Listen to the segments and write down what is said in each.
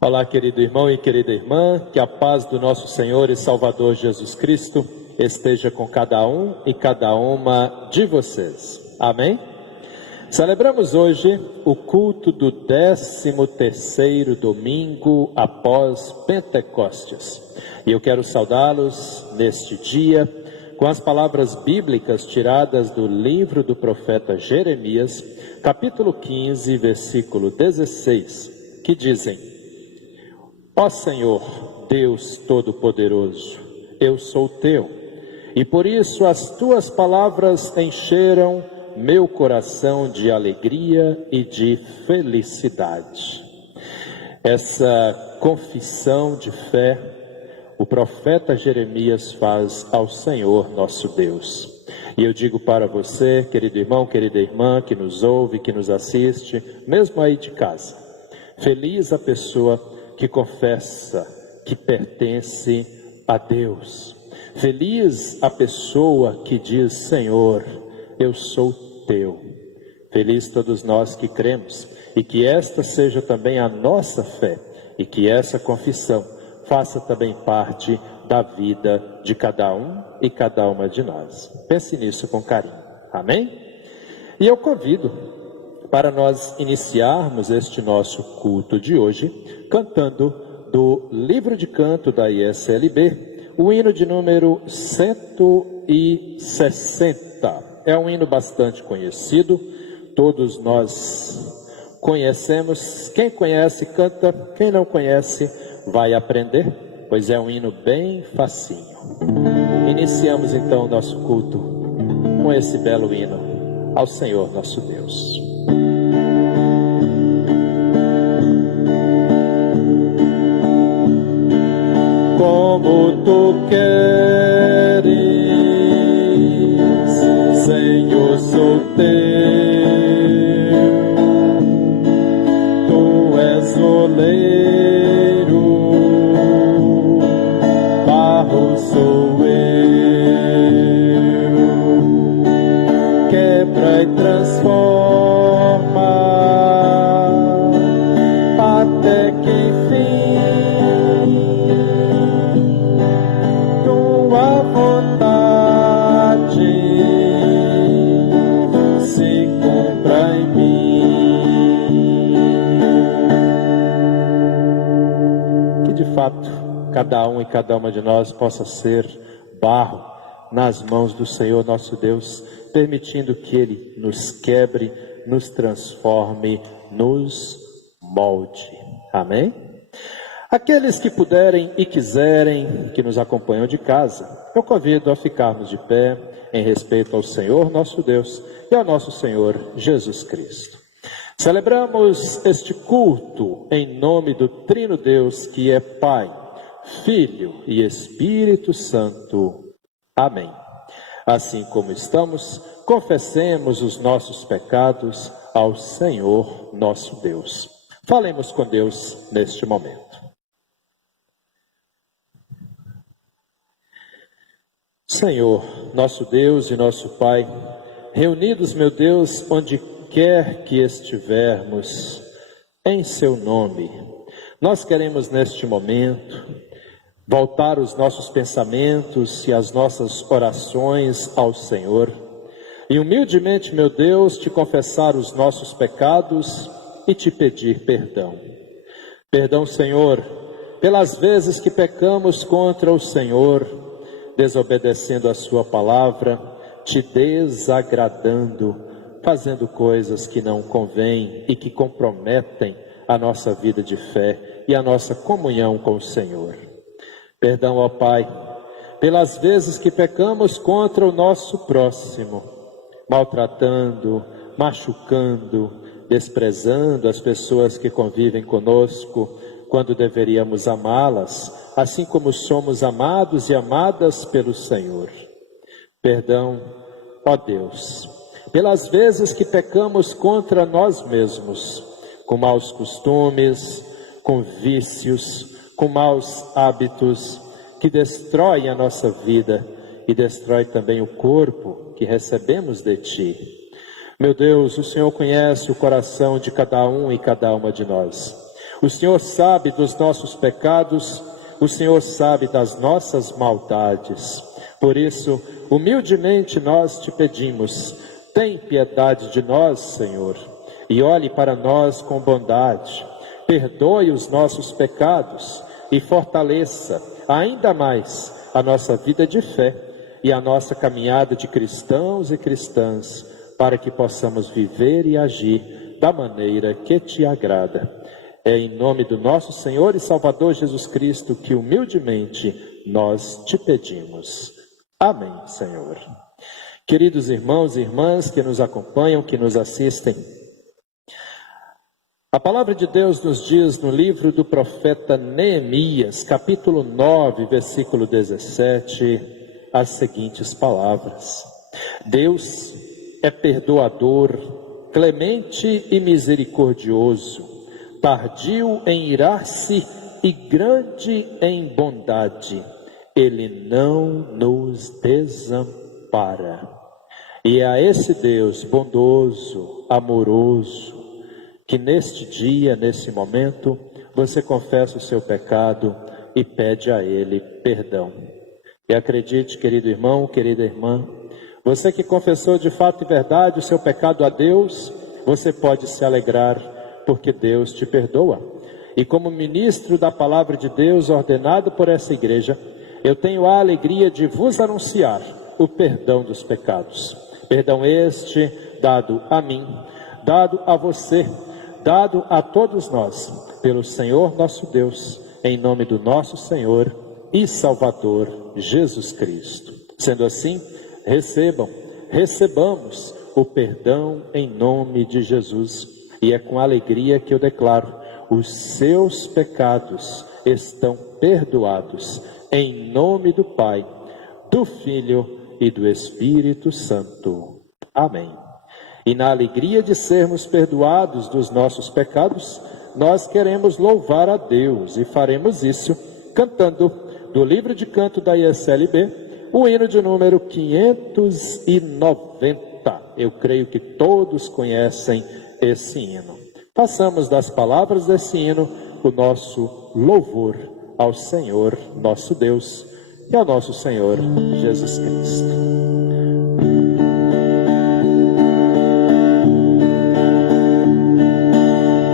Olá, querido irmão e querida irmã, que a paz do nosso Senhor e Salvador Jesus Cristo esteja com cada um e cada uma de vocês. Amém? Celebramos hoje o culto do 13º domingo após Pentecostes. E eu quero saudá-los neste dia com as palavras bíblicas tiradas do livro do profeta Jeremias, capítulo 15, versículo 16, que dizem: Ó Senhor, Deus Todo-Poderoso, eu sou teu, e por isso as tuas palavras encheram meu coração de alegria e de felicidade. Essa confissão de fé, o profeta Jeremias faz ao Senhor nosso Deus. E eu digo para você, querido irmão, querida irmã, que nos ouve, que nos assiste, mesmo aí de casa, feliz a pessoa que confessa que pertence a Deus. Feliz a pessoa que diz: Senhor, eu sou teu. Feliz todos nós que cremos, e que esta seja também a nossa fé, e que essa confissão faça também parte da vida de cada um e cada uma de nós. Pense nisso com carinho. Amém? E eu convido para nós iniciarmos este nosso culto de hoje, cantando do livro de canto da ISLB, o hino de número 160. É um hino bastante conhecido, todos nós conhecemos. Quem conhece, canta. Quem não conhece, vai aprender, pois é um hino bem facinho. Iniciamos então o nosso culto com esse belo hino ao Senhor nosso Deus. Como tu queres, Senhor, sou teu. Tu és oleiro, barro sou eu. Quebra e transforma, até que enfim tua vontade se cumpra em mim. Que de fato cada um e cada uma de nós possa ser barro nas mãos do Senhor nosso Deus, permitindo que Ele nos quebre, nos transforme, nos molde. Amém? Aqueles que puderem e quiserem, que nos acompanham de casa, eu convido a ficarmos de pé em respeito ao Senhor nosso Deus e ao nosso Senhor Jesus Cristo. Celebramos este culto em nome do Trino Deus, que é Pai, Filho e Espírito Santo. Amém. Assim como estamos, confessemos os nossos pecados ao Senhor nosso Deus. Falemos com Deus neste momento. Senhor, nosso Deus e nosso Pai, reunidos, meu Deus, onde quer que estivermos, em seu nome, nós queremos neste momento voltar os nossos pensamentos e as nossas orações ao Senhor e humildemente, meu Deus, te confessar os nossos pecados e te pedir perdão. Perdão, Senhor, pelas vezes que pecamos contra o Senhor, desobedecendo a sua palavra, te desagradando, fazendo coisas que não convêm e que comprometem a nossa vida de fé e a nossa comunhão com o Senhor. Perdão, ó Pai, pelas vezes que pecamos contra o nosso próximo, maltratando, machucando, desprezando as pessoas que convivem conosco, quando deveríamos amá-las, assim como somos amados e amadas pelo Senhor. Perdão, ó Deus, pelas vezes que pecamos contra nós mesmos, com maus costumes, com vícios, com maus hábitos, que destroem a nossa vida e destrói também o corpo que recebemos de Ti. Meu Deus, o Senhor conhece o coração de cada um e cada uma de nós. O Senhor sabe dos nossos pecados, o Senhor sabe das nossas maldades. Por isso, humildemente nós te pedimos, tem piedade de nós, Senhor, e olhe para nós com bondade. Perdoe os nossos pecados e fortaleça ainda mais a nossa vida de fé e a nossa caminhada de cristãos e cristãs, para que possamos viver e agir da maneira que te agrada. É em nome do nosso Senhor e Salvador Jesus Cristo que humildemente nós te pedimos. Amém, Senhor. Queridos irmãos e irmãs que nos acompanham, que nos assistem, a palavra de Deus nos diz no livro do profeta Neemias, capítulo 9, versículo 17, as seguintes palavras: Deus é perdoador, clemente e misericordioso, tardio em irar-se e grande em bondade. Ele não nos desampara. E é a esse Deus bondoso, amoroso, que neste dia, nesse momento, você confessa o seu pecado e pede a Ele perdão. E acredite, querido irmão, querida irmã, você que confessou de fato e verdade o seu pecado a Deus, você pode se alegrar, porque Deus te perdoa. E como ministro da palavra de Deus ordenado por essa igreja, eu tenho a alegria de vos anunciar o perdão dos pecados. Perdão este dado a mim, dado a você, dado a todos nós, pelo Senhor nosso Deus, em nome do nosso Senhor e Salvador Jesus Cristo. Sendo assim, recebamos o perdão em nome de Jesus. E é com alegria que eu declaro: os seus pecados estão perdoados, em nome do Pai, do Filho e do Espírito Santo. Amém. E na alegria de sermos perdoados dos nossos pecados, nós queremos louvar a Deus, e faremos isso cantando do livro de canto da ISLB, o hino de número 590. Eu creio que todos conhecem esse hino. Façamos das palavras desse hino o nosso louvor ao Senhor nosso Deus e ao nosso Senhor Jesus Cristo.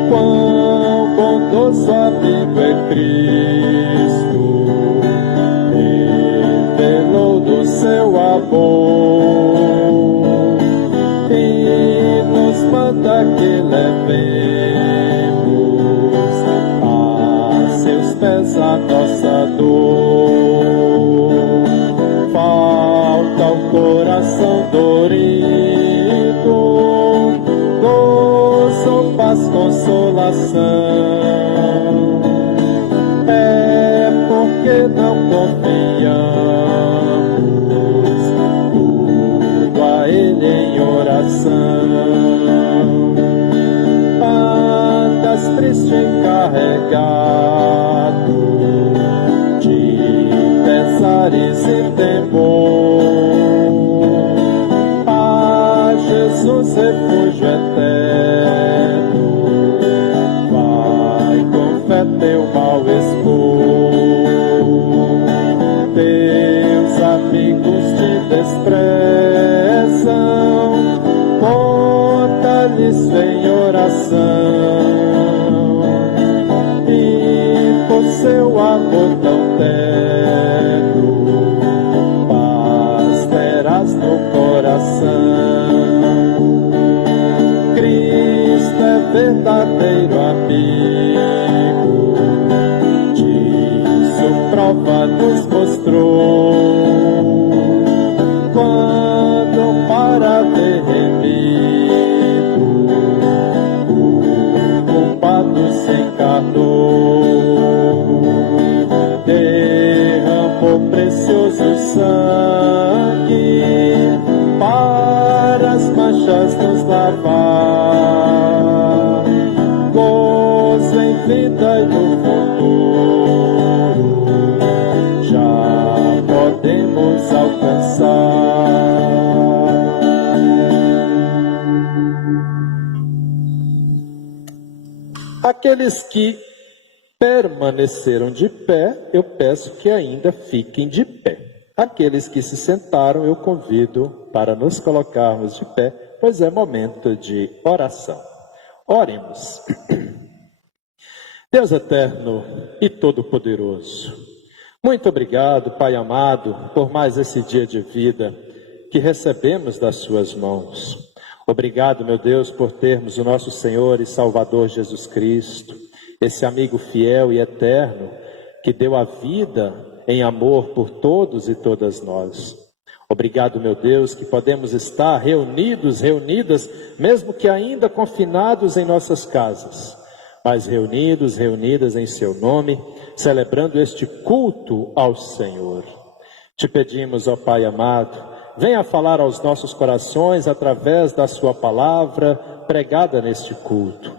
Quão bondoso amigo é Cristo, revelou do seu amor e nos manda que levemos a seus pés a nossa dor. Falta o coração dorido, gozo, paz, consolação. É porque não confiamos tudo a Ele em oração. Andas triste, encarregado de pesares e temor. A Jesus, refúgio eterno, vai com fé teu mal expor. Teus amigos te desprezam, conta-lhes em oração. E por seu amor tão terno, paz terás no coração. Cristo é verdadeiro amigo, disso prova nos mostrou, quando para ver remido o culpado se encarnou. Derramou precioso sangue para as manchas nos lavar. Gozo em vida e no futuro já podemos alcançar. Aqueles que permaneceram de pé, eu peço que ainda fiquem de pé. Aqueles que se sentaram, eu convido para nos colocarmos de pé, pois é momento de oração. Oremos. Deus eterno e todo-poderoso, muito obrigado, Pai amado, por mais esse dia de vida que recebemos das suas mãos. Obrigado, meu Deus, por termos o nosso Senhor e Salvador Jesus Cristo, esse amigo fiel e eterno que deu a vida em amor por todos e todas nós. Obrigado, meu Deus, que podemos estar reunidas, mesmo que ainda confinados em nossas casas, mas reunidas em seu nome, celebrando este culto ao Senhor. Te pedimos, ó Pai amado, venha falar aos nossos corações através da sua palavra pregada neste culto,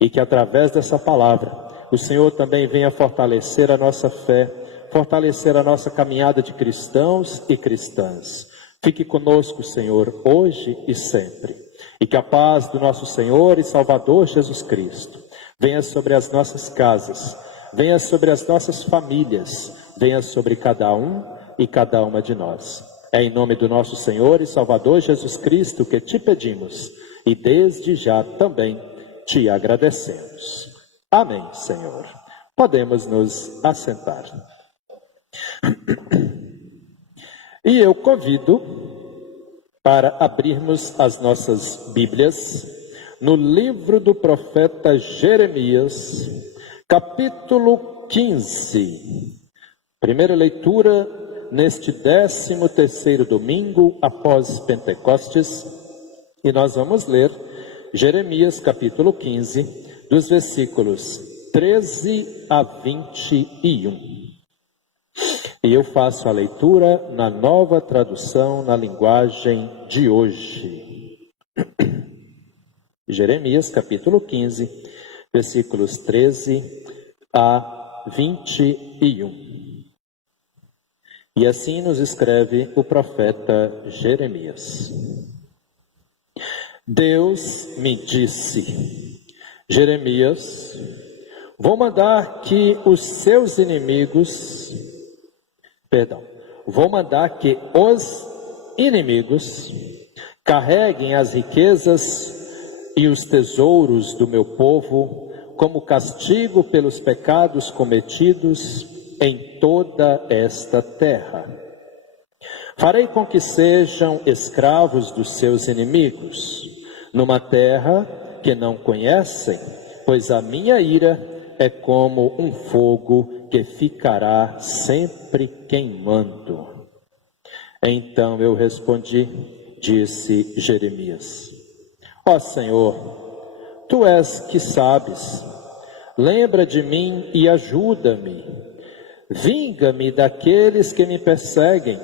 e que através dessa palavra o Senhor também venha fortalecer a nossa fé, fortalecer a nossa caminhada de cristãos e cristãs. Fique conosco, Senhor, hoje e sempre. E que a paz do nosso Senhor e Salvador Jesus Cristo venha sobre as nossas casas, venha sobre as nossas famílias, venha sobre cada um e cada uma de nós. É em nome do nosso Senhor e Salvador Jesus Cristo que te pedimos e desde já também te agradecemos. Amém, Senhor. Podemos nos assentar. E eu convido para abrirmos as nossas Bíblias no livro do profeta Jeremias, capítulo 15. Primeira leitura neste 13º domingo após Pentecostes, e nós vamos ler Jeremias capítulo 15, dos versículos 13 a 21. E eu faço a leitura na nova tradução na linguagem de hoje. Jeremias capítulo 15, versículos 13 a 21. E assim nos escreve o profeta Jeremias. Deus me disse: Jeremias, vou mandar que os inimigos carreguem as riquezas e os tesouros do meu povo como castigo pelos pecados cometidos em toda esta terra. Farei com que sejam escravos dos seus inimigos, numa terra que não conhecem, pois a minha ira é como um fogo que ficará sempre queimando. Então eu respondi, disse Jeremias: Ó Senhor, tu és que sabes, lembra de mim e ajuda-me. Vinga-me daqueles que me perseguem.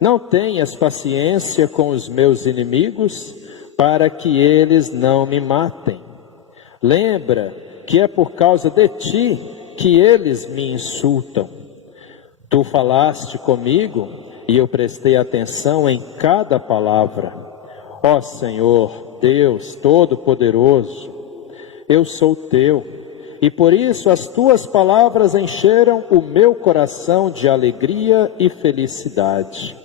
Não tenhas paciência com os meus inimigos, para que eles não me matem. Lembra que é por causa de ti que eles me insultam. Tu falaste comigo e eu prestei atenção em cada palavra. Ó Senhor, Deus Todo-Poderoso, eu sou teu, e por isso as tuas palavras encheram o meu coração de alegria e felicidade.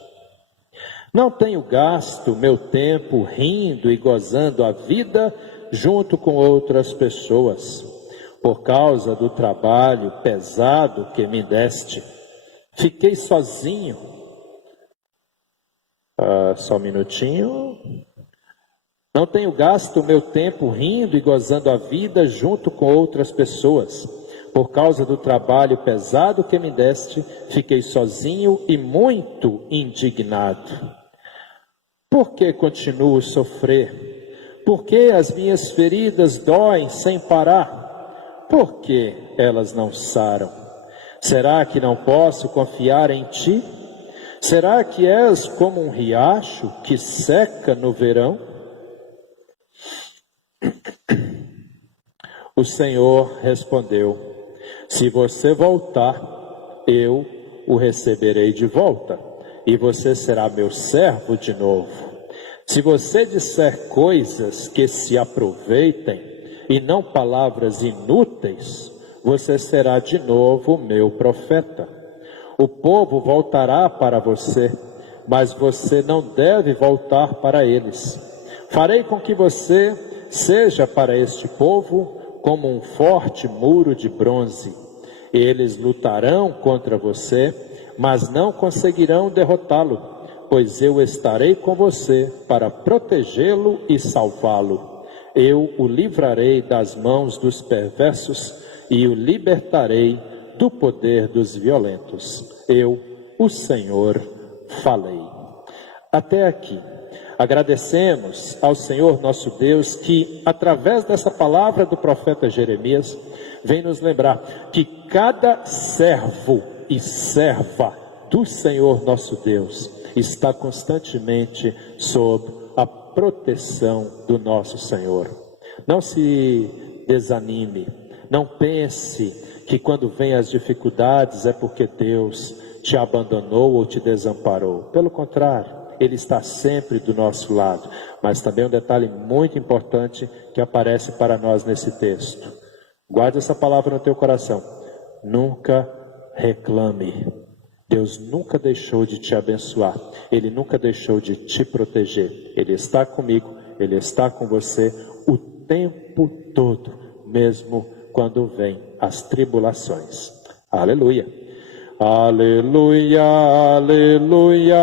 Não tenho gasto meu tempo rindo e gozando a vida junto com outras pessoas, por causa do trabalho pesado que me deste. Fiquei sozinho. Só um minutinho. Não tenho gasto meu tempo rindo e gozando a vida junto com outras pessoas. Por causa do trabalho pesado que me deste, fiquei sozinho e muito indignado. Por que continuo a sofrer? Por que as minhas feridas doem sem parar? Por que elas não saram? Será que não posso confiar em ti? Será que és como um riacho que seca no verão? O Senhor respondeu: se você voltar, eu o receberei de volta, e você será meu servo de novo. Se você disser coisas que se aproveitem, e não palavras inúteis, você será de novo meu profeta. O povo voltará para você, mas você não deve voltar para eles. Farei com que você seja para este povo como um forte muro de bronze. Eles lutarão contra você, mas não conseguirão derrotá-lo, pois eu estarei com você para protegê-lo e salvá-lo. Eu o livrarei das mãos dos perversos e o libertarei do poder dos violentos. Eu, o Senhor, falei. Até aqui. Agradecemos ao Senhor nosso Deus que, através dessa palavra do profeta Jeremias, vem nos lembrar que cada servo e serva do Senhor nosso Deus está constantemente sob a proteção do nosso Senhor. Não se desanime, não pense que quando vem as dificuldades é porque Deus te abandonou ou te desamparou. Pelo contrário, Ele está sempre do nosso lado. Mas também um detalhe muito importante que aparece para nós nesse texto. Guarde essa palavra no teu coração. Nunca reclame. Deus nunca deixou de te abençoar. Ele nunca deixou de te proteger. Ele está comigo, Ele está com você o tempo todo, mesmo quando vem as tribulações. Aleluia. Aleluia, aleluia,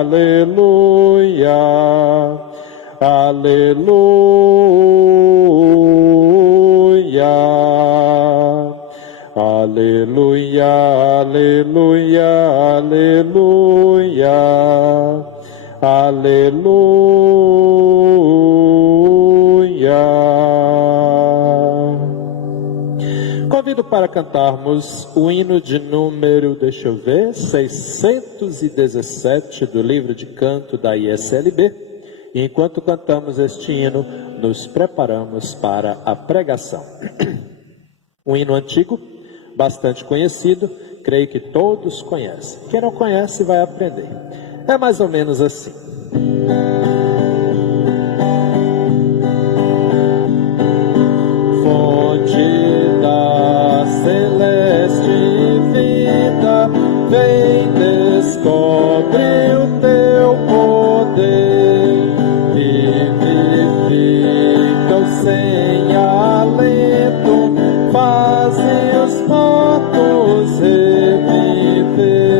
aleluia, aleluia, aleluia, aleluia, aleluia, aleluia. Convido para cantarmos o hino de número, 617 do livro de canto da ISLB. E enquanto cantamos este hino, nos preparamos para a pregação. Um hino antigo, bastante conhecido, creio que todos conhecem. Quem não conhece vai aprender. É mais ou menos assim. Vem, descobre o teu poder, vivifica os sem alento, faze os mortos reviver.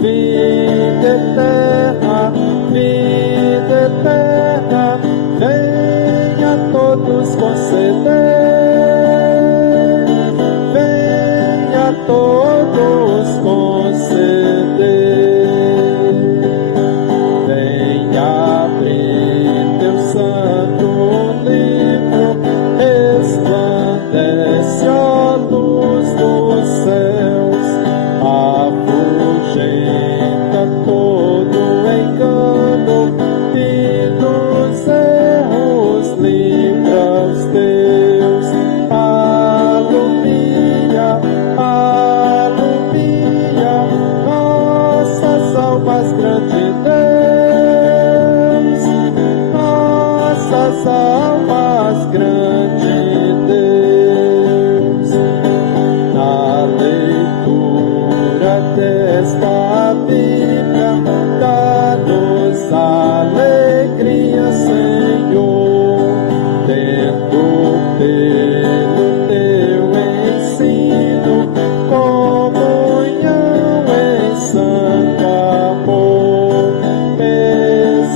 Vida eterna, venha a todos conceder, venha a todos conceder, vem abrir teu santo livro, resplandece, ó luz dos céus, afugenta todo engano e dos erros livra os teus. Alumia, alumia nossas almas, grande Deus, nossas almas, grande Deus. Na leitura desta Bíblia, dá-nos alegria, Senhor, tendo pelo teu ensino comunhão em santo amor.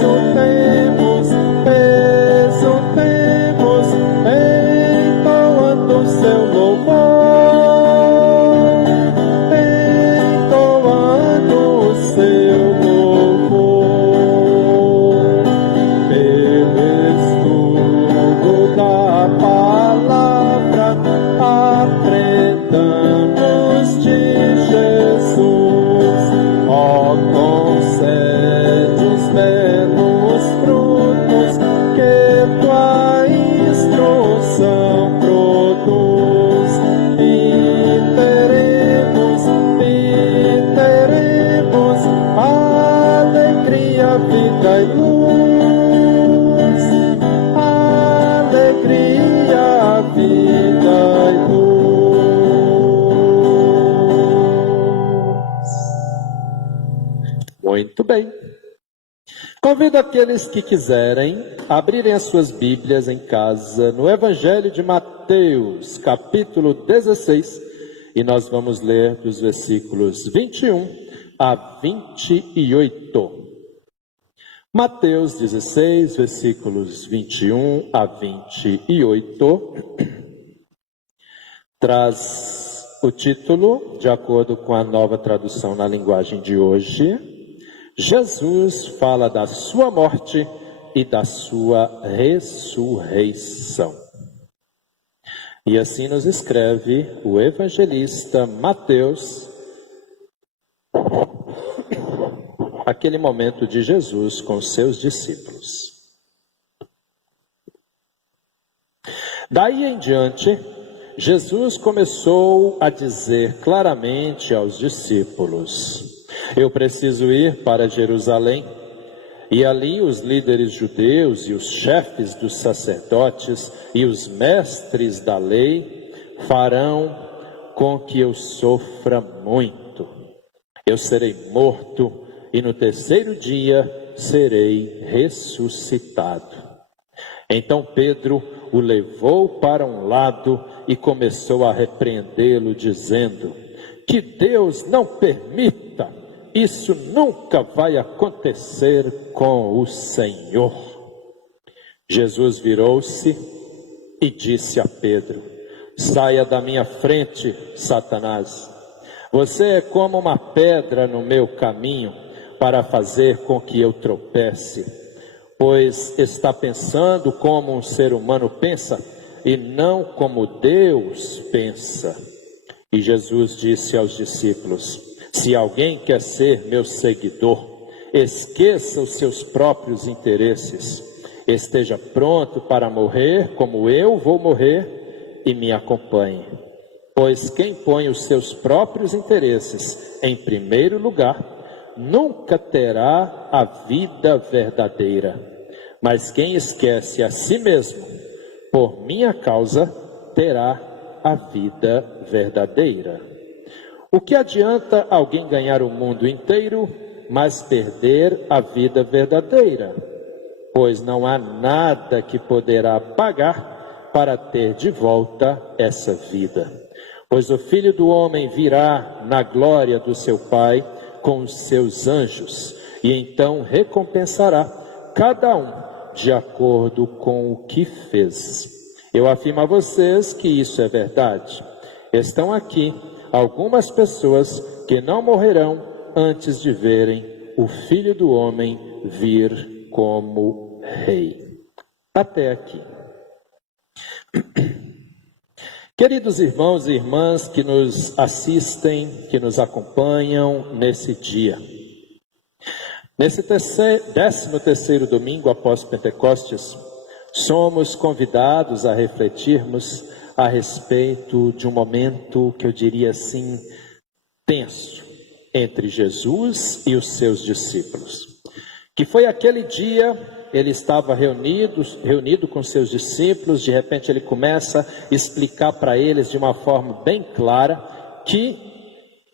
Exultemos, entoando o seu louvor, entoando o seu louvor. Pelo estudo da palavra, aprendamos de Jesus. Ó, concede os belos frutos que tua instrução produz, e Muito bem. Convido aqueles que quiserem abrirem as suas Bíblias em casa no Evangelho de Mateus, capítulo 16, e nós vamos ler dos versículos 21 a 28. Mateus 16, versículos 21 a 28, traz o título, de acordo com a Nova Tradução na linguagem de hoje: Jesus fala da sua morte e da sua ressurreição. E assim nos escreve o evangelista Mateus, aquele momento de Jesus com seus discípulos. Daí em diante, Jesus começou a dizer claramente aos discípulos: eu preciso ir para Jerusalém, e ali os líderes judeus e os chefes dos sacerdotes e os mestres da lei farão com que eu sofra muito. Eu serei morto e no terceiro dia serei ressuscitado. Então Pedro o levou para um lado e começou a repreendê-lo, dizendo: que Deus não permita, isso nunca vai acontecer com o Senhor. Jesus virou-se e disse a Pedro: saia da minha frente, Satanás. Você é como uma pedra no meu caminho para fazer com que eu tropece, pois está pensando como um ser humano pensa e não como Deus pensa. E Jesus disse aos discípulos: se alguém quer ser meu seguidor, esqueça os seus próprios interesses, esteja pronto para morrer como eu vou morrer e me acompanhe. Pois quem põe os seus próprios interesses em primeiro lugar, nunca terá a vida verdadeira. Mas quem esquece a si mesmo, por minha causa, terá a vida verdadeira. O que adianta alguém ganhar o mundo inteiro, mas perder a vida verdadeira? Pois não há nada que poderá pagar para ter de volta essa vida. Pois o Filho do Homem virá na glória do seu Pai com os seus anjos, e então recompensará cada um de acordo com o que fez. Eu afirmo a vocês que isso é verdade. Estão aqui algumas pessoas que não morrerão antes de verem o Filho do Homem vir como Rei. Até aqui. Queridos irmãos e irmãs que nos assistem, que nos acompanham nesse dia. Nesse 13º domingo após Pentecostes, somos convidados a refletirmos a respeito de um momento que eu diria assim, tenso, entre Jesus e os seus discípulos. Que foi aquele dia, ele estava reunido com seus discípulos, de repente ele começa a explicar para eles de uma forma bem clara que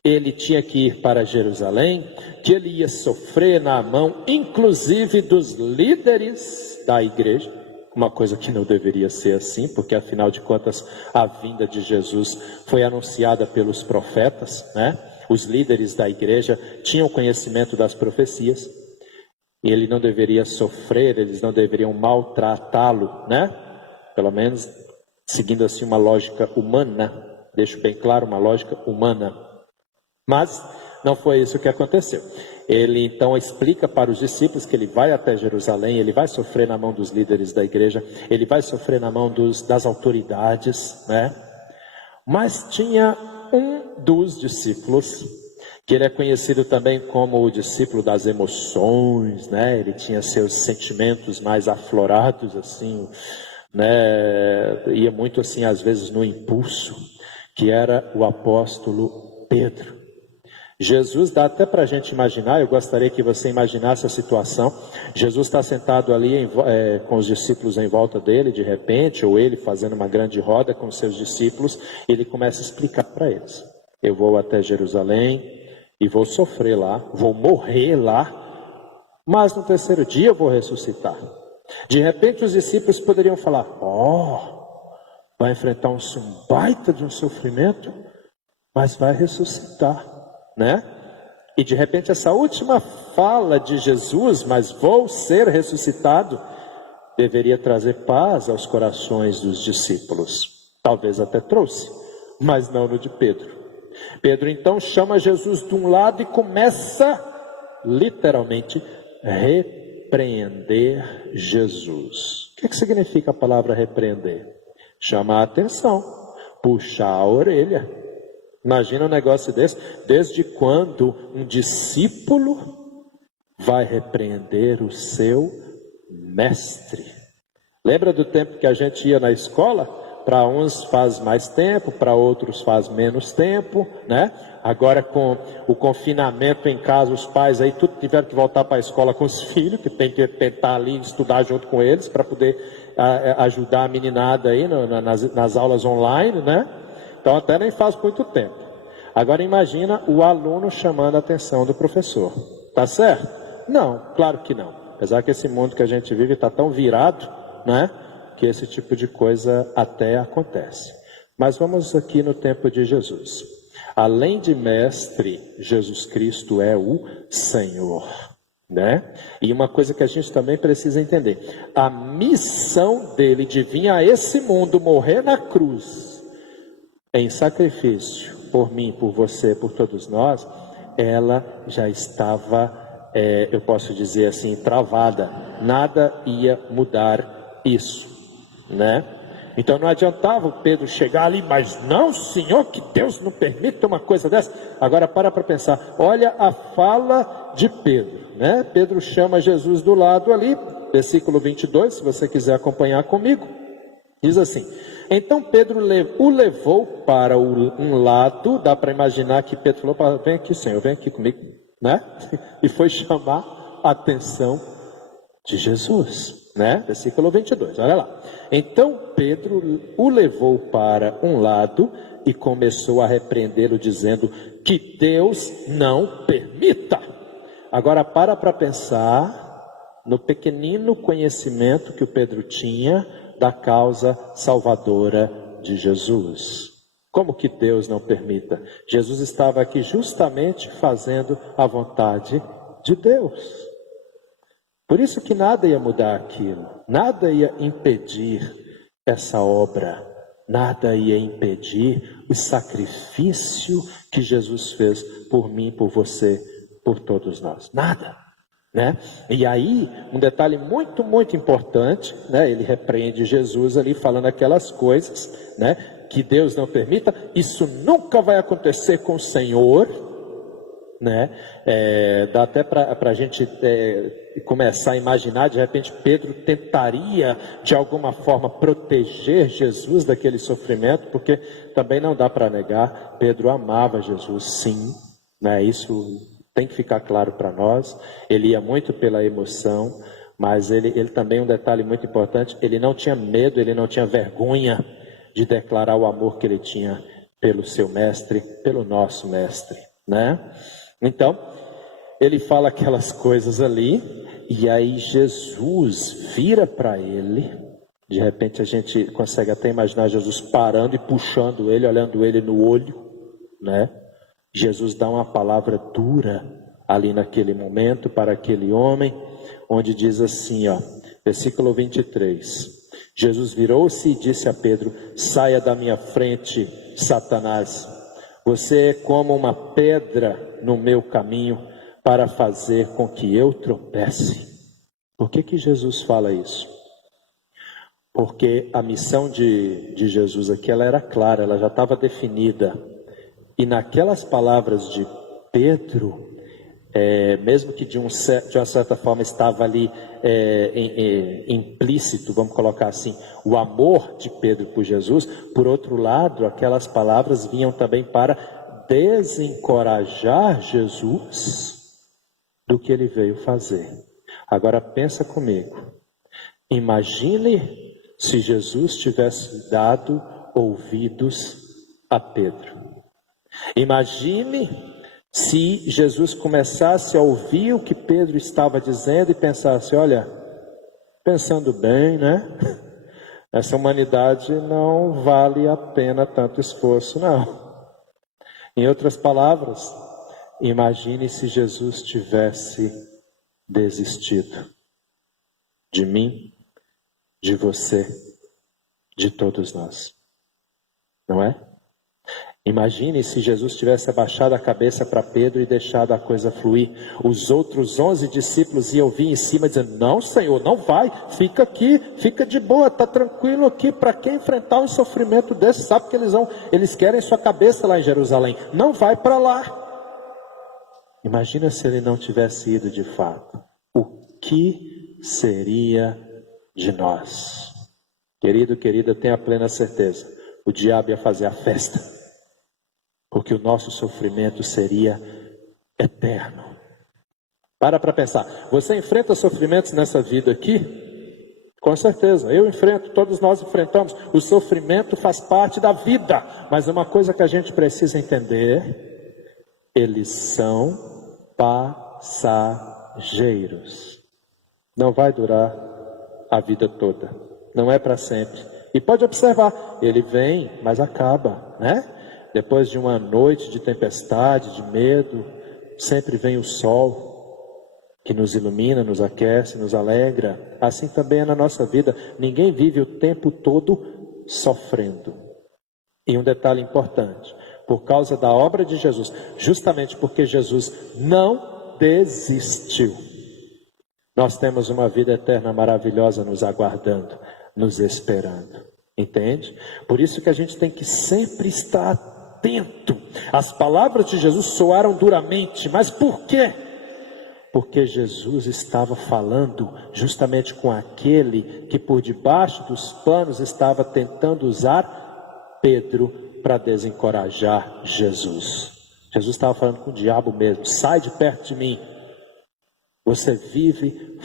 ele tinha que ir para Jerusalém, que ele ia sofrer na mão, inclusive dos líderes da igreja, uma coisa que não deveria ser assim, porque afinal de contas a vinda de Jesus foi anunciada pelos profetas, né? Os líderes da igreja tinham conhecimento das profecias, e ele não deveria sofrer, eles não deveriam maltratá-lo, né? Pelo menos seguindo assim uma lógica humana, deixo bem claro, uma lógica humana. Mas não foi isso que aconteceu. Ele então explica para os discípulos que ele vai até Jerusalém, ele vai sofrer na mão dos líderes da igreja, ele vai sofrer na mão das autoridades, né? Mas tinha um dos discípulos, que ele é conhecido também como o discípulo das emoções, né? Ele tinha seus sentimentos mais aflorados, assim, né? Ia muito assim, às vezes, no impulso, que era o apóstolo Pedro. Jesus dá até para a gente imaginar, eu gostaria que você imaginasse a situação. Jesus está sentado ali com os discípulos em volta dele, de repente, ou ele fazendo uma grande roda com os seus discípulos, ele começa a explicar para eles: eu vou até Jerusalém, e vou sofrer lá, vou morrer lá, mas no terceiro dia eu vou ressuscitar. De repente os discípulos poderiam falar: vai enfrentar um baita de um sofrimento, mas vai ressuscitar, né? E de repente essa última fala de Jesus, mas vou ser ressuscitado, deveria trazer paz aos corações dos discípulos. Talvez até trouxe, mas não no de Pedro. Pedro então chama Jesus de um lado e começa literalmente repreender Jesus. O que significa a palavra repreender? Chamar a atenção, puxar a orelha. Imagina um negócio desse. Desde quando um discípulo vai repreender o seu mestre? Lembra do tempo que a gente ia na escola? Para uns faz mais tempo, para outros faz menos tempo, né? Agora com o confinamento em casa, os pais aí tudo tiveram que voltar para a escola com os filhos, que tem que tentar ali estudar junto com eles, para poder ajudar a meninada aí nas aulas online, né? Então até nem faz muito tempo. Agora imagina o aluno chamando a atenção do professor. Tá certo? Não, claro que não. Apesar que esse mundo que a gente vive está tão virado, né? Que esse tipo de coisa até acontece. Mas vamos aqui no tempo de Jesus. Além de mestre, Jesus Cristo é o Senhor, né? E uma coisa que a gente também precisa entender: a missão dele de vir a esse mundo, morrer na cruz, em sacrifício, por mim, por você, por todos nós, ela já estava, eu posso dizer assim, travada. Nada ia mudar isso, né? Então não adiantava o Pedro chegar ali, mas não, Senhor, que Deus não permita uma coisa dessa. Agora para pensar, olha a fala de Pedro, né? Pedro chama Jesus do lado ali, versículo 22, se você quiser acompanhar comigo, diz assim: então Pedro o levou para um lado. Dá para imaginar que Pedro falou: vem aqui, Senhor, vem aqui comigo, né? E foi chamar a atenção de Jesus, né? Versículo 22, olha lá. Então Pedro o levou para um lado e começou a repreendê-lo, dizendo: que Deus não permita. Agora para pensar no pequenino conhecimento que o Pedro tinha da causa salvadora de Jesus. Como que Deus não permita? Jesus estava aqui justamente fazendo a vontade de Deus. Por isso que nada ia mudar aquilo, nada ia impedir essa obra, nada ia impedir o sacrifício que Jesus fez por mim, por você, por todos nós. Nada. Né? E aí, um detalhe muito, muito importante, né? Ele repreende Jesus ali falando aquelas coisas, né? Que Deus não permita, isso nunca vai acontecer com o Senhor, né? Dá até para a gente começar a imaginar, de repente Pedro tentaria de alguma forma proteger Jesus daquele sofrimento, porque também não dá para negar, Pedro amava Jesus, sim, né? Isso tem que ficar claro para nós. Ele ia muito pela emoção, mas ele também, um detalhe muito importante, ele não tinha medo, ele não tinha vergonha de declarar o amor que ele tinha pelo seu mestre, pelo nosso mestre, né? Então, ele fala aquelas coisas ali, e aí Jesus vira para ele. De repente a gente consegue até imaginar Jesus parando e puxando ele, olhando ele no olho, né? Jesus dá uma palavra dura ali naquele momento para aquele homem, onde diz assim, ó, versículo 23. Jesus virou-se e disse a Pedro: saia da minha frente, Satanás. Você é como uma pedra no meu caminho para fazer com que eu tropece. Por que Jesus fala isso? Porque a missão de Jesus aqui, ela era clara, ela já estava definida. E naquelas palavras de Pedro, mesmo que de uma certa forma estava ali implícito, vamos colocar assim, o amor de Pedro por Jesus, por outro lado, aquelas palavras vinham também para desencorajar Jesus do que ele veio fazer. Agora pensa comigo, imagine se Jesus tivesse dado ouvidos a Pedro. Imagine se Jesus começasse a ouvir o que Pedro estava dizendo e pensasse, olha, pensando bem, né? Essa humanidade não vale a pena tanto esforço, não. Em outras palavras, imagine se Jesus tivesse desistido de mim, de você, de todos nós. Não é? Imagine se Jesus tivesse abaixado a cabeça para Pedro e deixado a coisa fluir. Os outros 11 discípulos iam vir em cima dizendo, não, Senhor, não vai, fica aqui, fica de boa, está tranquilo aqui. Para quem enfrentar um sofrimento desse, sabe que eles querem sua cabeça lá em Jerusalém. Não vai para lá. Imagina se ele não tivesse ido de fato. O que seria de nós? Querido, querida, tenha plena certeza. O diabo ia fazer a festa. Porque o nosso sofrimento seria eterno. Para pensar. Você enfrenta sofrimentos nessa vida aqui? Com certeza, eu enfrento, todos nós enfrentamos. O sofrimento faz parte da vida. Mas uma coisa que a gente precisa entender, eles são passageiros. Não vai durar a vida toda. Não é para sempre. E pode observar, ele vem, mas acaba, né? Depois de uma noite de tempestade, de medo, sempre vem o sol, que nos ilumina, nos aquece, nos alegra. Assim também é na nossa vida. Ninguém vive o tempo todo sofrendo. E um detalhe importante, por causa da obra de Jesus, justamente porque Jesus não desistiu, nós temos uma vida eterna maravilhosa nos aguardando, nos esperando. Entende? Por isso que a gente tem que sempre estar atento. As palavras de Jesus soaram duramente, mas por quê? Porque Jesus estava falando justamente com aquele que por debaixo dos panos estava tentando usar Pedro para desencorajar Jesus. Jesus estava falando com o diabo mesmo, sai de perto de mim. Você vive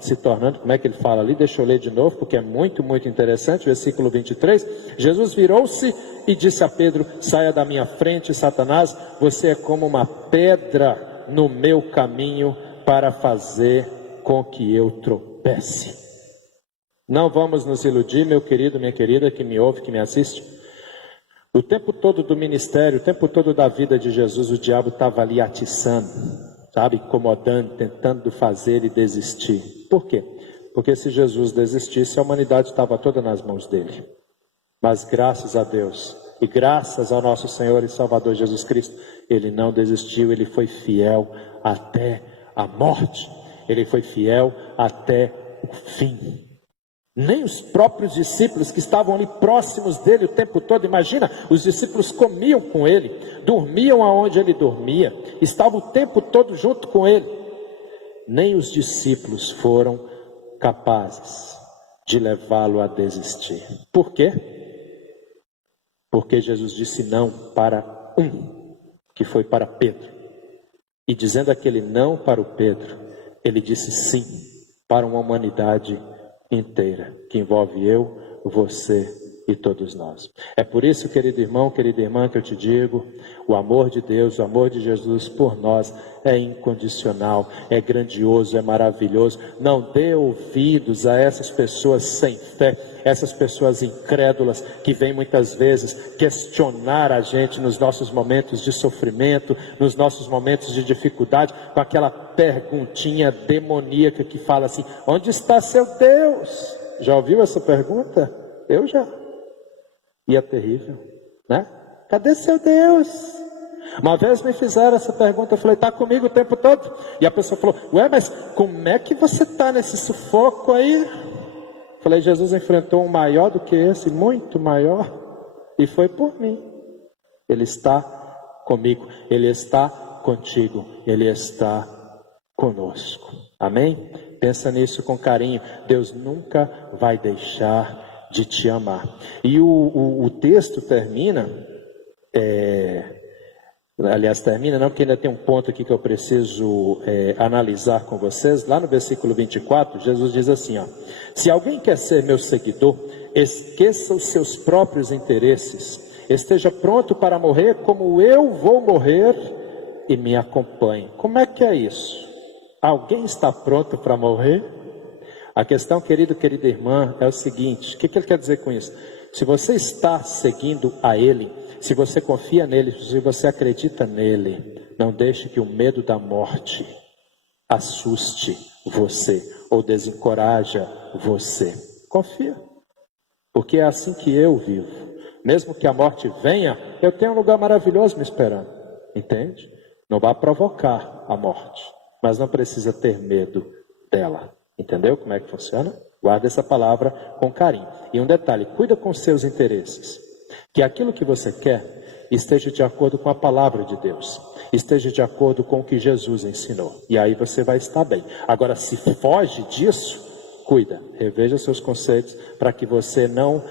se tornando, como é que ele fala ali? Deixa eu ler de novo, porque é muito, muito interessante. Versículo 23. Jesus virou-se e disse a Pedro, saia da minha frente, Satanás. Você é como uma pedra no meu caminho para fazer com que eu tropece. Não vamos nos iludir, meu querido, minha querida, que me ouve, que me assiste. O tempo todo do ministério, o tempo todo da vida de Jesus, o diabo estava ali atiçando. Sabe, incomodando, tentando fazer ele desistir. Por quê? Porque se Jesus desistisse, a humanidade estava toda nas mãos dele. Mas graças a Deus, e graças ao nosso Senhor e Salvador Jesus Cristo, ele não desistiu, ele foi fiel até a morte. Ele foi fiel até o fim. Nem os próprios discípulos que estavam ali próximos dele o tempo todo, imagina, os discípulos comiam com ele, dormiam aonde ele dormia, estavam o tempo todo junto com ele. Nem os discípulos foram capazes de levá-lo a desistir. Por quê? Porque Jesus disse não para um, que foi para Pedro. E dizendo aquele não para o Pedro, ele disse sim para uma humanidade inteira, que envolve eu, você e todos nós. É por isso, querido irmão, querida irmã, que eu te digo, o amor de Deus, o amor de Jesus por nós é incondicional, é grandioso, é maravilhoso. Não dê ouvidos a essas pessoas sem fé, essas pessoas incrédulas que vêm muitas vezes questionar a gente nos nossos momentos de sofrimento, nos nossos momentos de dificuldade, com aquela perguntinha demoníaca que fala assim, onde está seu Deus? Já ouviu essa pergunta? Eu já. E é terrível, né? Cadê seu Deus? Uma vez me fizeram essa pergunta, eu falei, está comigo o tempo todo? E a pessoa falou, ué, mas como é que você está nesse sufoco aí? Falei, Jesus enfrentou um maior do que esse, muito maior, e foi por mim. Ele está comigo, Ele está contigo, Ele está conosco. Amém? Pensa nisso com carinho. Deus nunca vai deixar de te amar. E o texto termina, aliás termina não, porque ainda tem um ponto aqui que eu preciso analisar com vocês. Lá no versículo 24, Jesus diz assim, ó, se alguém quer ser meu seguidor, esqueça os seus próprios interesses, esteja pronto para morrer como eu vou morrer e me acompanhe. Como é que é isso? Alguém está pronto para morrer? A questão, querida irmã, é o seguinte: o que ele quer dizer com isso? Se você está seguindo a Ele, se você confia nele, se você acredita nele, não deixe que o medo da morte assuste você ou desencoraja você. Confia, porque é assim que eu vivo. Mesmo que a morte venha, eu tenho um lugar maravilhoso me esperando, entende? Não vai provocar a morte, mas não precisa ter medo dela. Entendeu como é que funciona? Guarda essa palavra com carinho. E um detalhe, cuida com seus interesses. Que aquilo que você quer esteja de acordo com a palavra de Deus. Esteja de acordo com o que Jesus ensinou. E aí você vai estar bem. Agora, se foge disso, cuida. Reveja seus conceitos para que você não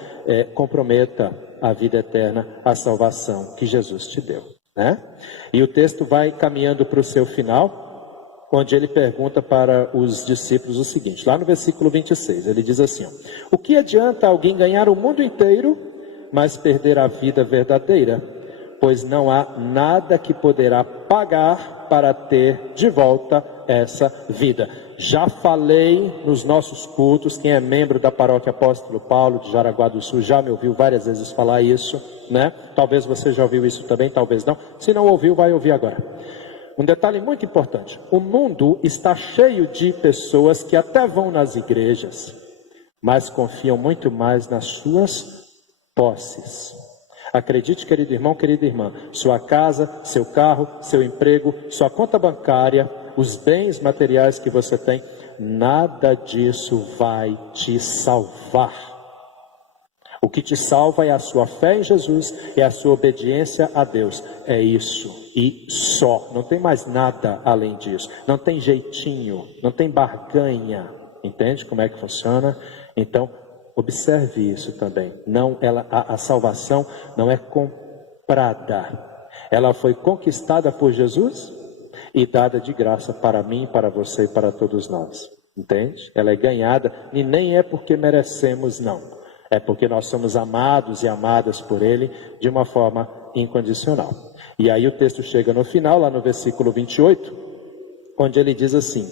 comprometa a vida eterna, a salvação que Jesus te deu, né? E o texto vai caminhando para o seu final, onde ele pergunta para os discípulos o seguinte, lá no versículo 26, ele diz assim: o que adianta alguém ganhar o mundo inteiro, mas perder a vida verdadeira? Pois não há nada que poderá pagar para ter de volta essa vida. Já falei nos nossos cultos, quem é membro da Paróquia Apóstolo Paulo de Jaraguá do Sul já me ouviu várias vezes falar isso, né? Talvez você já ouviu isso também, talvez não. Se não ouviu, vai ouvir agora. Um detalhe muito importante: o mundo está cheio de pessoas que até vão nas igrejas, mas confiam muito mais nas suas posses. Acredite, querido irmão, querida irmã, sua casa, seu carro, seu emprego, sua conta bancária, os bens materiais que você tem, nada disso vai te salvar. O que te salva é a sua fé em Jesus, é a sua obediência a Deus. É isso e só. Não tem mais nada além disso. Não tem jeitinho, não tem barganha. Entende como é que funciona? Então, observe isso também. A salvação não é comprada. Ela foi conquistada por Jesus e dada de graça para mim, para você e para todos nós. Entende? Ela é ganhada e nem é porque merecemos, não. É porque nós somos amados e amadas por Ele de uma forma incondicional. E aí o texto chega no final, lá no versículo 28, onde ele diz assim: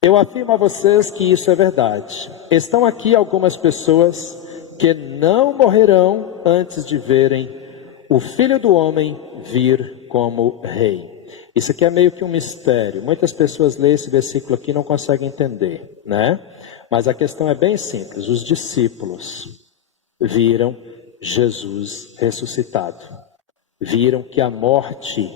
eu afirmo a vocês que isso é verdade. Estão aqui algumas pessoas que não morrerão antes de verem o Filho do Homem vir como Rei. Isso aqui é meio que um mistério. Muitas pessoas leem esse versículo aqui e não conseguem entender, né? Mas a questão é bem simples. Os discípulos viram Jesus ressuscitado. Viram que a morte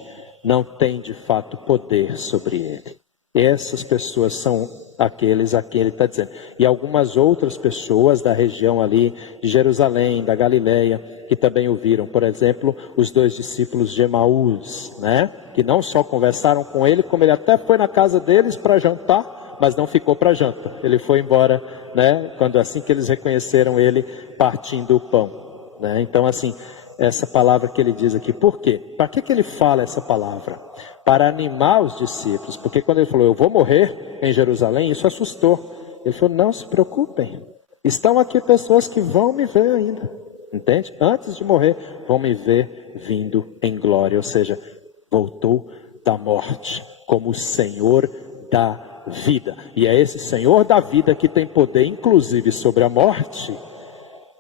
não tem de fato poder sobre ele. Essas pessoas são aqueles a quem ele está dizendo. E algumas outras pessoas da região ali de Jerusalém, da Galileia, que também o viram. Por exemplo, os 2 discípulos de Emaús, né? Que não só conversaram com ele, como ele até foi na casa deles para jantar, mas não ficou para janta. Ele foi embora, né? Assim que eles reconheceram ele partindo o pão, né? Então, assim, essa palavra que ele diz aqui, por quê? Para que ele fala essa palavra? Para animar os discípulos, porque quando ele falou, eu vou morrer em Jerusalém, isso assustou. Ele falou, não se preocupem, estão aqui pessoas que vão me ver ainda, entende? Antes de morrer, vão me ver vindo em glória, ou seja, voltou da morte, como o Senhor da vida. E é esse Senhor da vida que tem poder, inclusive sobre a morte,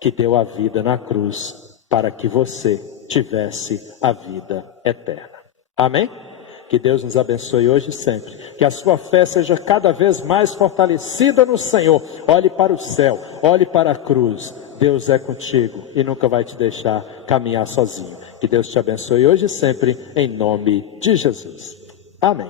que deu a vida na cruz, para que você tivesse a vida eterna. Amém? Que Deus nos abençoe hoje e sempre. Que a sua fé seja cada vez mais fortalecida no Senhor. Olhe para o céu, olhe para a cruz. Deus é contigo e nunca vai te deixar caminhar sozinho. Que Deus te abençoe hoje e sempre, em nome de Jesus. Amém.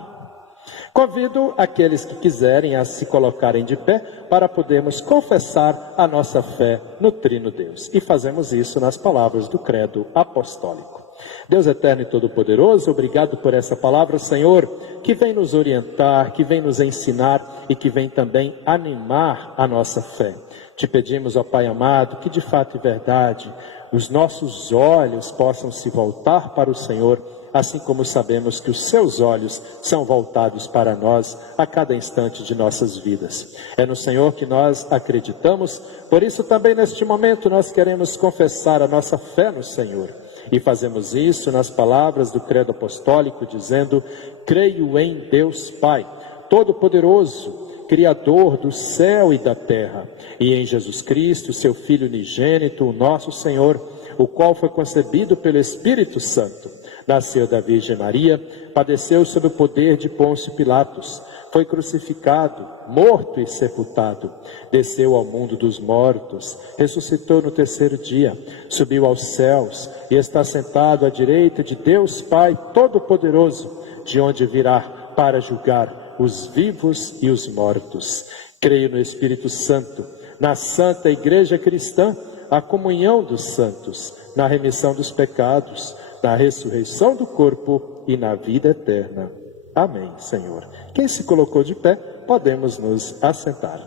Convido aqueles que quiserem a se colocarem de pé para podermos confessar a nossa fé no Trino Deus. E fazemos isso nas palavras do credo apostólico. Deus eterno e todo-poderoso, obrigado por essa palavra, Senhor, que vem nos orientar, que vem nos ensinar e que vem também animar a nossa fé. Te pedimos, ó Pai amado, que de fato e verdade os nossos olhos possam se voltar para o Senhor assim como sabemos que os seus olhos são voltados para nós a cada instante de nossas vidas. É no Senhor que nós acreditamos, por isso também neste momento nós queremos confessar a nossa fé no Senhor. E fazemos isso nas palavras do credo apostólico, dizendo: creio em Deus Pai, Todo-Poderoso, Criador do céu e da terra, e em Jesus Cristo, seu Filho unigênito, o nosso Senhor, o qual foi concebido pelo Espírito Santo, nasceu da Virgem Maria, padeceu sob o poder de Pôncio Pilatos, foi crucificado, morto e sepultado, desceu ao mundo dos mortos, ressuscitou no terceiro dia, subiu aos céus e está sentado à direita de Deus Pai Todo-Poderoso, de onde virá para julgar os vivos e os mortos. Creio no Espírito Santo, na Santa Igreja Cristã, a comunhão dos santos, na remissão dos pecados, na ressurreição do corpo e na vida eterna. Amém, Senhor. Quem se colocou de pé, podemos nos assentar.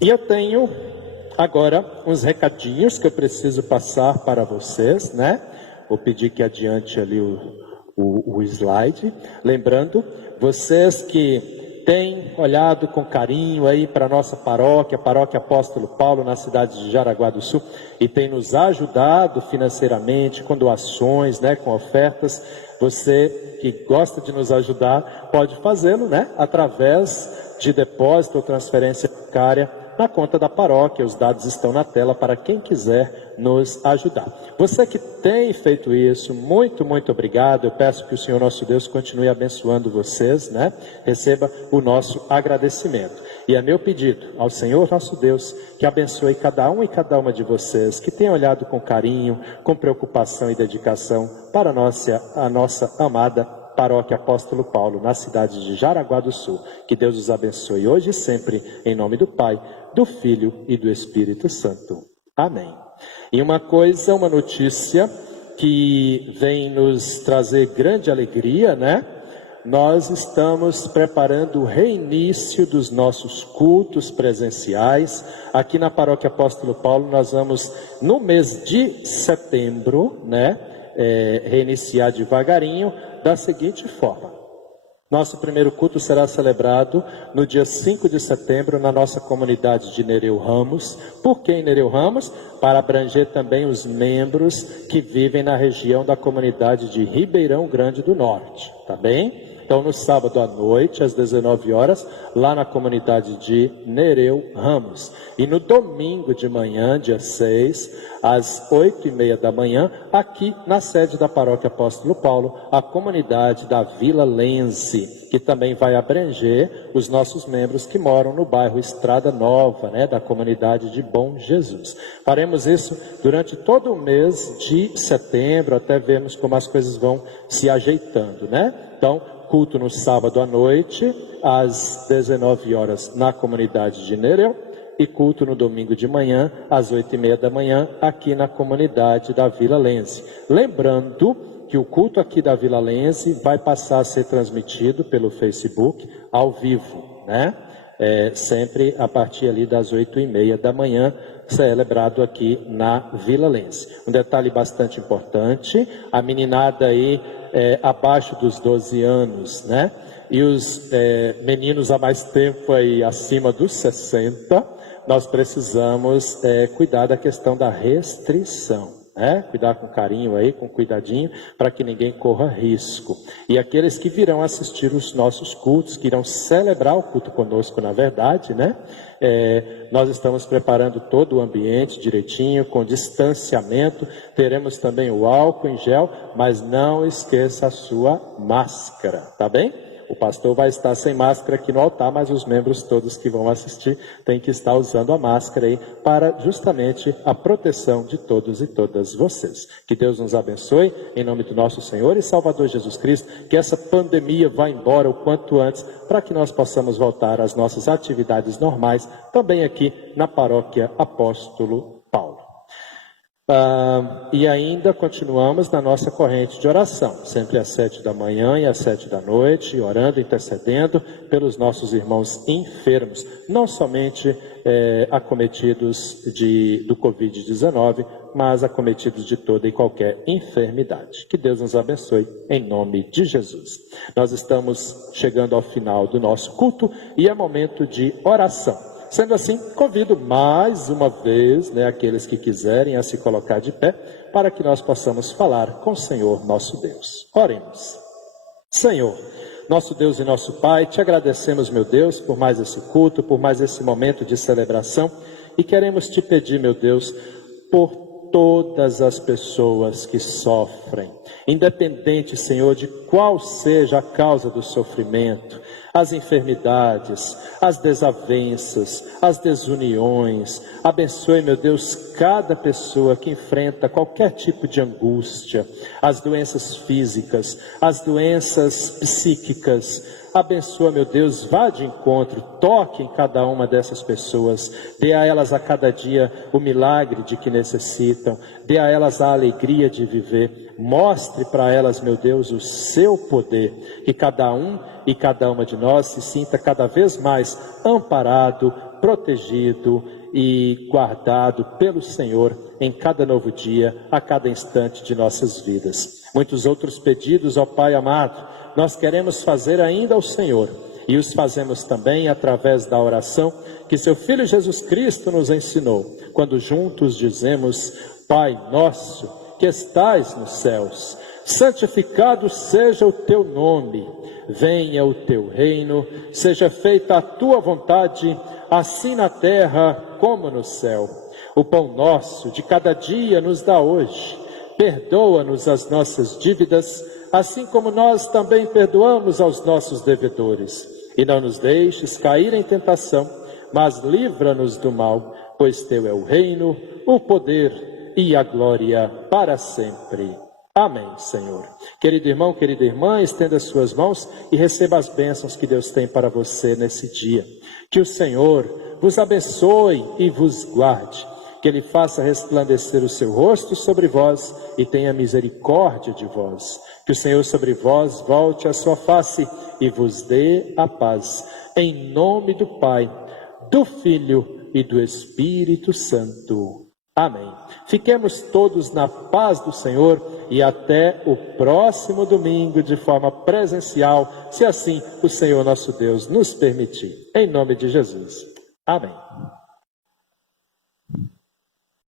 E eu tenho agora uns recadinhos que eu preciso passar para vocês, né? Vou pedir que adiante ali o slide. Lembrando, vocês que têm olhado com carinho aí para a nossa paróquia, a Paróquia Apóstolo Paulo, na cidade de Jaraguá do Sul, e tem nos ajudado financeiramente, com doações, né, com ofertas. Você que gosta de nos ajudar, pode fazê-lo, né, através de depósito ou transferência bancária na conta da paróquia. Os dados estão na tela para quem quiser nos ajudar. Você que tem feito isso, muito, muito obrigado. Eu peço que o Senhor nosso Deus continue abençoando vocês, né? Receba o nosso agradecimento. E é meu pedido ao Senhor nosso Deus que abençoe cada um e cada uma de vocês, que tenha olhado com carinho, com preocupação e dedicação para a nossa amada Paróquia Apóstolo Paulo, na cidade de Jaraguá do Sul. Que Deus os abençoe hoje e sempre, em nome do Pai, do Filho e do Espírito Santo. Amém. E uma notícia que vem nos trazer grande alegria, né? Nós estamos preparando o reinício dos nossos cultos presenciais. Aqui na Paróquia Apóstolo Paulo, nós vamos, no mês de setembro, né? Reiniciar devagarinho, da seguinte forma: nosso primeiro culto será celebrado no dia 5 de setembro na nossa comunidade de Nereu Ramos. Por que em Nereu Ramos? Para abranger também os membros que vivem na região da comunidade de Ribeirão Grande do Norte, tá bem? Então, no sábado à noite, às 19 horas, lá na comunidade de Nereu Ramos. E no domingo de manhã, dia 6, às 8h30 da manhã, aqui na sede da Paróquia Apóstolo Paulo, a comunidade da Vila Lense, que também vai abranger os nossos membros que moram no bairro Estrada Nova, né, da comunidade de Bom Jesus. Faremos isso durante todo o mês de setembro, até vermos como as coisas vão se ajeitando, né? Então, culto no sábado à noite, às 19 horas, na comunidade de Nereu, e culto no domingo de manhã, às 8h30 da manhã, aqui na comunidade da Vila Lense. Lembrando que o culto aqui da Vila Lense vai passar a ser transmitido pelo Facebook, ao vivo, né? Sempre a partir ali das 8h30 da manhã, celebrado aqui na Vila Lense. Um detalhe bastante importante: a meninada aí abaixo dos 12 anos, né? E os meninos há mais tempo aí, acima dos 60, nós precisamos cuidar da questão da restrição, né? Cuidar com carinho aí, com cuidadinho, para que ninguém corra risco. E aqueles que virão assistir os nossos cultos, que irão celebrar o culto conosco, na verdade, né? Nós estamos preparando todo o ambiente direitinho, com distanciamento. Teremos também o álcool em gel, mas não esqueça a sua máscara, tá bem? O pastor vai estar sem máscara aqui no altar, mas os membros todos que vão assistir têm que estar usando a máscara aí para justamente a proteção de todos e todas vocês. Que Deus nos abençoe, em nome do nosso Senhor e Salvador Jesus Cristo, que essa pandemia vá embora o quanto antes, para que nós possamos voltar às nossas atividades normais, também aqui na Paróquia Apóstolo Paulo. E ainda continuamos na nossa corrente de oração, sempre às 7 da manhã e às 7 da noite, orando, intercedendo pelos nossos irmãos enfermos, não somente acometidos do Covid-19, mas acometidos de toda e qualquer enfermidade. Que Deus nos abençoe, em nome de Jesus. Nós estamos chegando ao final do nosso culto e é momento de oração. Sendo assim, convido mais uma vez, aqueles que quiserem a se colocar de pé, para que nós possamos falar com o Senhor nosso Deus. Oremos. Senhor, nosso Deus e nosso Pai, te agradecemos, meu Deus, por mais esse culto, por mais esse momento de celebração, e queremos te pedir, meu Deus, por todas as pessoas que sofrem, independente, Senhor, de qual seja a causa do sofrimento, as enfermidades, as desavenças, as desuniões. Abençoe, meu Deus, cada pessoa que enfrenta qualquer tipo de angústia, as doenças físicas, as doenças psíquicas. Abençoa, meu Deus, vá de encontro, toque em cada uma dessas pessoas, dê a elas a cada dia o milagre de que necessitam, dê a elas a alegria de viver, mostre para elas, meu Deus, o seu poder, que cada um e cada uma de nós se sinta cada vez mais amparado, protegido e guardado pelo Senhor em cada novo dia, a cada instante de nossas vidas. Muitos outros pedidos, ó Pai amado, nós queremos fazer ainda ao Senhor, e os fazemos também através da oração que seu Filho Jesus Cristo nos ensinou, quando juntos dizemos: Pai nosso, que estais nos céus, santificado seja o teu nome, venha o teu reino, seja feita a tua vontade, assim na terra como no céu. O pão nosso de cada dia nos dá hoje, perdoa-nos as nossas dívidas, assim como nós também perdoamos aos nossos devedores. E não nos deixes cair em tentação, mas livra-nos do mal, pois teu é o reino, o poder e a glória para sempre. Amém, Senhor. Querido irmão, querida irmã, estenda as suas mãos e receba as bênçãos que Deus tem para você nesse dia. Que o Senhor vos abençoe e vos guarde. Que Ele faça resplandecer o seu rosto sobre vós e tenha misericórdia de vós. Que o Senhor sobre vós volte a sua face e vos dê a paz. Em nome do Pai, do Filho e do Espírito Santo. Amém. Fiquemos todos na paz do Senhor e até o próximo domingo de forma presencial, se assim o Senhor nosso Deus nos permitir. Em nome de Jesus. Amém.